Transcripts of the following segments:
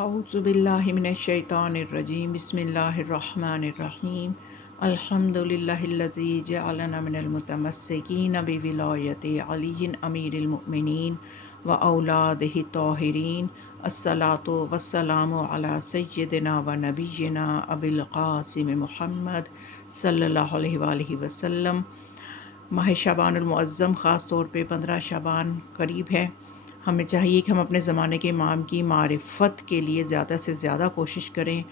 أعوذ بالله من الشيطان الرجيم بسم الله الرحمن الرحيم الحمد لله الذي جعلنا من المتمسكين بولاية علي أمير المؤمنين وأولاده الطاهرين الصلاة والسلام على سيدنا ونبينا أبي القاسم محمد صلی اللہ علیہ وآلہ وسلم۔ ماہ شعبان المعظم، خاص طور پہ 15 شعبان قریب ہے۔ ہمیں چاہیے کہ ہم اپنے زمانے کے امام کی معرفت کے لیے زیادہ سے زیادہ کوشش کریں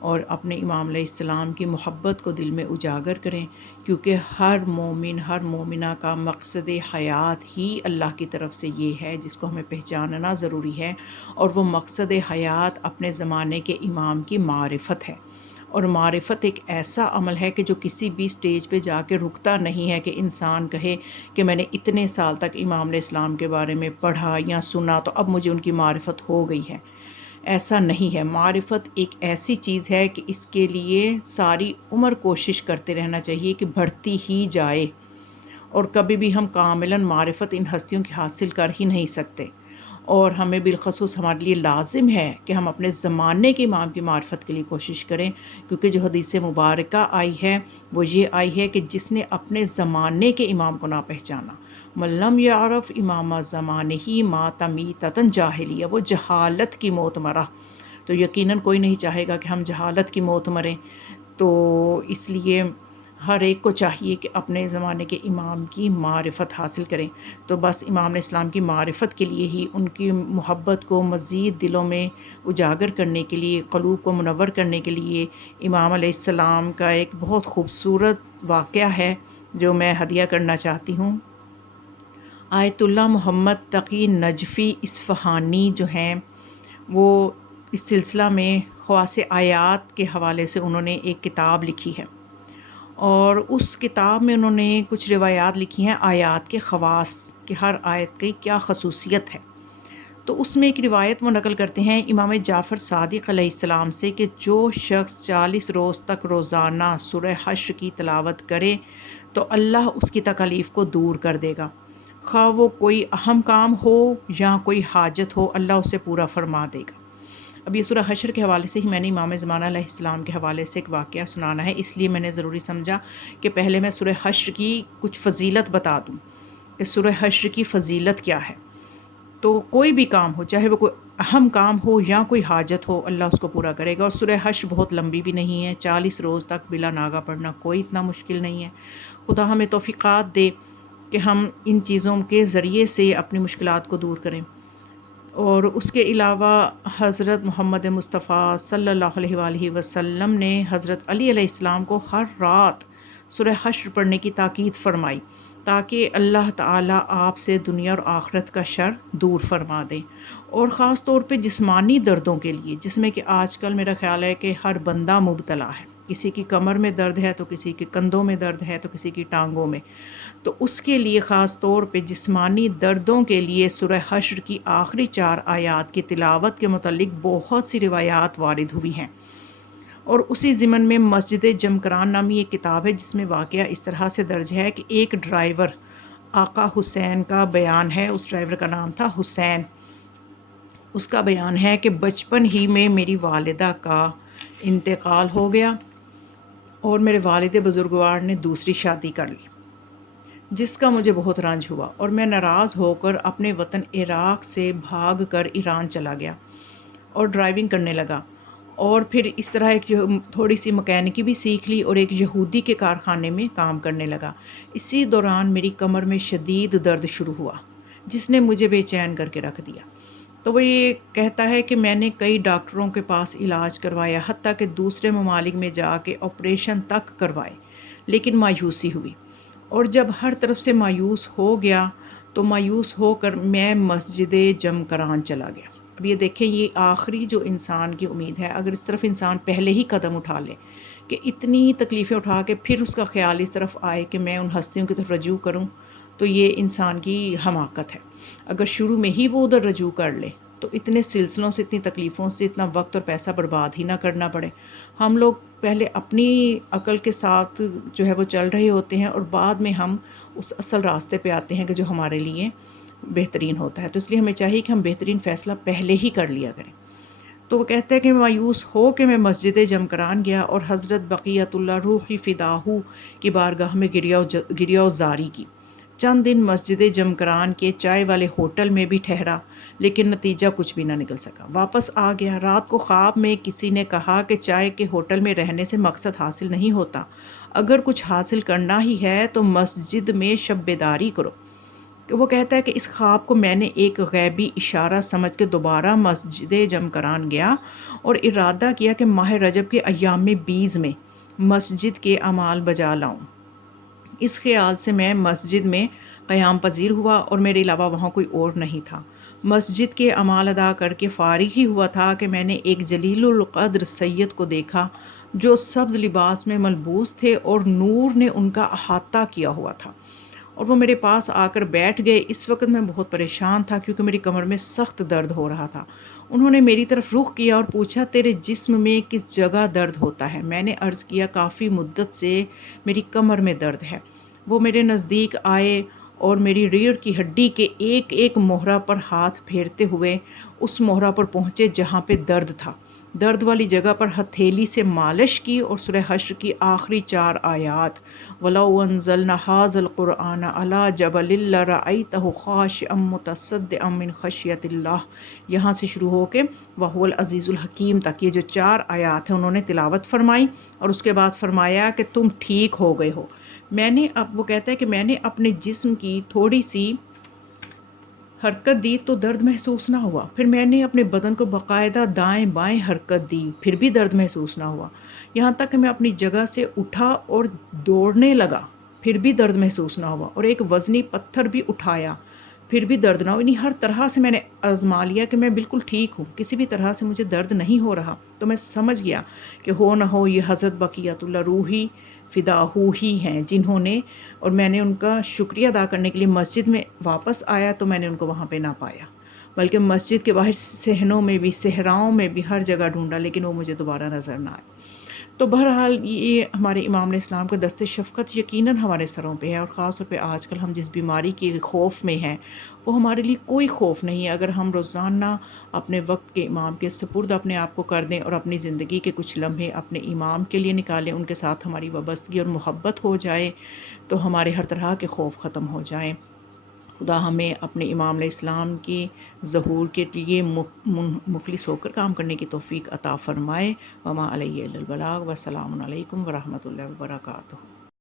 اور اپنے امام علیہ السلام کی محبت کو دل میں اجاگر کریں، کیونکہ ہر مومن ہر مومنہ کا مقصد حیات ہی اللہ کی طرف سے یہ ہے جس کو ہمیں پہچاننا ضروری ہے، اور وہ مقصد حیات اپنے زمانے کے امام کی معرفت ہے۔ اور معرفت ایک ایسا عمل ہے کہ جو کسی بھی سٹیج پہ جا کے رکتا نہیں ہے کہ انسان کہے کہ میں نے اتنے سال تک امام علیہ السلام کے بارے میں پڑھا یا سنا تو اب مجھے ان کی معرفت ہو گئی ہے۔ ایسا نہیں ہے۔ معرفت ایک ایسی چیز ہے کہ اس کے لیے ساری عمر کوشش کرتے رہنا چاہیے کہ بڑھتی ہی جائے، اور کبھی بھی ہم کاملاً معرفت ان ہستیوں کی حاصل کر ہی نہیں سکتے۔ اور ہمیں بالخصوص ہمارے لیے لازم ہے کہ ہم اپنے زمانے کے امام کی معرفت کے لیے کوشش کریں، کیونکہ جو حدیث مبارکہ آئی ہے وہ یہ آئی ہے کہ جس نے اپنے زمانے کے امام کو نہ پہچانا، من لم یعرف امام زمانہ مات میتۃ جاہلیہ، وہ جہالت کی موت مرا۔ تو یقیناً کوئی نہیں چاہے گا کہ ہم جہالت کی موت مریں، تو اس لیے ہر ایک کو چاہیے کہ اپنے زمانے کے امام کی معرفت حاصل کریں۔ تو بس امام علیہ السلام کی معرفت کے لیے ہی، ان کی محبت کو مزید دلوں میں اجاگر کرنے کے لیے، قلوب کو منور کرنے کے لیے، امام علیہ السلام کا ایک بہت خوبصورت واقعہ ہے جو میں ہدیہ کرنا چاہتی ہوں۔ آیت اللہ محمد تقی نجفی اصفہانی جو ہیں، وہ اس سلسلہ میں خواص آیات کے حوالے سے انہوں نے ایک کتاب لکھی ہے، اور اس کتاب میں انہوں نے کچھ روایات لکھی ہیں آیات کے خواص، کہ ہر آیت کی کیا خصوصیت ہے۔ تو اس میں ایک روایت وہ نقل کرتے ہیں امام جعفر صادق علیہ السلام سے کہ جو شخص 40 روز تک روزانہ سورہ حشر کی تلاوت کرے تو اللہ اس کی تکالیف کو دور کر دے گا، خواہ وہ کوئی اہم کام ہو یا کوئی حاجت ہو، اللہ اسے پورا فرما دے گا۔ اب یہ سورہ حشر کے حوالے سے ہی میں نے امام زمانہ علیہ السلام کے حوالے سے ایک واقعہ سنانا ہے، اس لیے میں نے ضروری سمجھا کہ پہلے میں سورہ حشر کی کچھ فضیلت بتا دوں کہ سورہ حشر کی فضیلت کیا ہے۔ تو کوئی بھی کام ہو، چاہے وہ کوئی اہم کام ہو یا کوئی حاجت ہو، اللہ اس کو پورا کرے گا۔ اور سورہ حشر بہت لمبی بھی نہیں ہے، 40 روز تک بلا ناغہ پڑھنا کوئی اتنا مشکل نہیں ہے۔ خدا ہمیں توفیقات دے کہ ہم ان چیزوں کے ذریعے سے اپنی مشکلات کو دور کریں۔ اور اس کے علاوہ حضرت محمد مصطفیٰ صلی اللہ علیہ وآلہ وسلم نے حضرت علی علیہ السلام کو ہر رات سورہ حشر پڑھنے کی تاکید فرمائی، تاکہ اللہ تعالیٰ آپ سے دنیا اور آخرت کا شر دور فرما دیں۔ اور خاص طور پہ جسمانی دردوں کے لیے، جس میں کہ آج کل میرا خیال ہے کہ ہر بندہ مبتلا ہے، کسی کی کمر میں درد ہے تو کسی کے کندھوں میں درد ہے تو کسی کی ٹانگوں میں، تو اس کے لیے خاص طور پہ جسمانی دردوں کے لیے سورہ حشر کی آخری 4 آیات کی تلاوت کے متعلق بہت سی روایات وارد ہوئی ہیں۔ اور اسی ضمن میں مسجد جمکران نامی ایک کتاب ہے جس میں واقعہ اس طرح سے درج ہے کہ ایک ڈرائیور، آقا حسین کا بیان ہے، اس ڈرائیور کا نام تھا حسین، اس کا بیان ہے کہ بچپن ہی میں میری والدہ کا انتقال ہو گیا اور میرے والد بزرگوار نے دوسری شادی کر لی، جس کا مجھے بہت رنج ہوا، اور میں ناراض ہو کر اپنے وطن عراق سے بھاگ کر ایران چلا گیا اور ڈرائیونگ کرنے لگا، اور پھر اس طرح ایک تھوڑی سی مکینکی بھی سیکھ لی اور ایک یہودی کے کارخانے میں کام کرنے لگا۔ اسی دوران میری کمر میں شدید درد شروع ہوا جس نے مجھے بے چین کر کے رکھ دیا۔ تو وہ یہ کہتا ہے کہ میں نے کئی ڈاکٹروں کے پاس علاج کروایا، حتیٰ کہ دوسرے ممالک میں جا کے آپریشن تک کروائے، لیکن مایوسی ہوئی، اور جب ہر طرف سے مایوس ہو گیا تو مایوس ہو کر میں مسجد جمکران چلا گیا۔ اب یہ دیکھیں، یہ آخری جو انسان کی امید ہے، اگر اس طرف انسان پہلے ہی قدم اٹھا لے کہ اتنی تکلیفیں اٹھا کے پھر اس کا خیال اس طرف آئے کہ میں ان ہستیوں کی طرف رجوع کروں، تو یہ انسان کی حماقت ہے۔ اگر شروع میں ہی وہ ادھر رجوع کر لے تو اتنے سلسلوں سے، اتنی تکلیفوں سے، اتنا وقت اور پیسہ برباد ہی نہ کرنا پڑے۔ ہم لوگ پہلے اپنی عقل کے ساتھ جو ہے وہ چل رہے ہوتے ہیں، اور بعد میں ہم اس اصل راستے پہ آتے ہیں کہ جو ہمارے لیے بہترین ہوتا ہے۔ تو اس لیے ہمیں چاہیے کہ ہم بہترین فیصلہ پہلے ہی کر لیا کریں۔ تو وہ کہتے ہیں کہ مایوس ہو کے میں مسجد جمکران گیا اور حضرت بقیت اللہ روحی فداہو کی بارگاہ میں گریا و زاری کی۔ چند دن مسجد جمکران کے چائے والے ہوٹل میں بھی ٹھہرا، لیکن نتیجہ کچھ بھی نہ نکل سکا۔ واپس آ گیا۔ رات کو خواب میں کسی نے کہا کہ چائے کے ہوٹل میں رہنے سے مقصد حاصل نہیں ہوتا، اگر کچھ حاصل کرنا ہی ہے تو مسجد میں شب بیداری کرو۔ وہ کہتا ہے کہ اس خواب کو میں نے ایک غیبی اشارہ سمجھ کے دوبارہ مسجد جمکران گیا اور ارادہ کیا کہ ماہ رجب کے ایام 20 میں مسجد کے اعمال بجا لاؤں۔ اس خیال سے میں مسجد میں قیام پذیر ہوا اور میرے علاوہ وہاں کوئی اور نہیں تھا۔ مسجد کے اعمال ادا کر کے فارغ ہی ہوا تھا کہ میں نے ایک جلیل القدر سید کو دیکھا جو سبز لباس میں ملبوس تھے اور نور نے ان کا احاطہ کیا ہوا تھا، اور وہ میرے پاس آ کر بیٹھ گئے۔ اس وقت میں بہت پریشان تھا کیونکہ میری کمر میں سخت درد ہو رہا تھا۔ انہوں نے میری طرف رخ کیا اور پوچھا تیرے جسم میں کس جگہ درد ہوتا ہے؟ میں نے عرض کیا کافی مدت سے میری کمر میں درد ہے۔ وہ میرے نزدیک آئے اور میری ریڑھ کی ہڈی کے ایک ایک موہرہ پر ہاتھ پھیرتے ہوئے اس موہرہ پر پہنچے جہاں پہ درد تھا۔ درد والی جگہ پر ہتھیلی سے مالش کی اور سورہ حشر کی آخری 4 آیات وَلَوْ أَنزَلْنَا هَٰذَا الْقُرْآنَ عَلَىٰ جَبَلٍ لَرَأَيْتَهُ خَاشِعًا مُّتَصَدِّعًا مِّنْ خَشْیَةِ اللہِ، یہاں سے شروع ہو کے وَهُوَ الْعَزِیزُ الْحَکِیم تک یہ جو 4 آیات ہیں انہوں نے تلاوت فرمائی اور اس کے بعد فرمایا کہ تم ٹھیک ہو گئے ہو۔ وہ کہتا ہے کہ میں نے اپنے جسم کی تھوڑی سی حرکت دی تو درد محسوس نہ ہوا، پھر میں نے اپنے بدن کو باقاعدہ دائیں بائیں حرکت دی، پھر بھی درد محسوس نہ ہوا، یہاں تک کہ میں اپنی جگہ سے اٹھا اور دوڑنے لگا، پھر بھی درد محسوس نہ ہوا، اور ایک وزنی پتھر بھی اٹھایا، پھر بھی درد نہ ہو۔ یعنی ہر طرح سے میں نے آزما لیا کہ میں بالکل ٹھیک ہوں، کسی بھی طرح سے مجھے درد نہیں ہو رہا۔ تو میں سمجھ گیا کہ ہو نہ ہو یہ حضرت بقیت اللہ روحی فداہو ہی ہیں جنہوں نے، اور میں نے ان کا شکریہ ادا کرنے کے لیے مسجد میں واپس آیا تو میں نے ان کو وہاں پہ نہ پایا، بلکہ مسجد کے باہر صحنوں میں بھی، صحراؤں میں بھی، ہر جگہ ڈھونڈا لیکن وہ مجھے دوبارہ نظر نہ آئے۔ تو بہرحال یہ ہمارے امام علیہ السلام کا دست شفقت یقیناً ہمارے سروں پہ ہے، اور خاص طور پہ آج کل ہم جس بیماری کے خوف میں ہیں وہ ہمارے لیے کوئی خوف نہیں ہے اگر ہم روزانہ اپنے وقت کے امام کے سپرد اپنے آپ کو کر دیں اور اپنی زندگی کے کچھ لمحے اپنے امام کے لیے نکالیں، ان کے ساتھ ہماری وابستگی اور محبت ہو جائے تو ہمارے ہر طرح کے خوف ختم ہو جائیں۔ خدا ہمیں اپنے امام علیہ السلام کی ظہور کے لیے مخلص ہو کر کام کرنے کی توفیق عطا فرمائے۔ وما علیہ الا البلاغ، والسلام علیکم ورحمۃ اللہ وبرکاتہ۔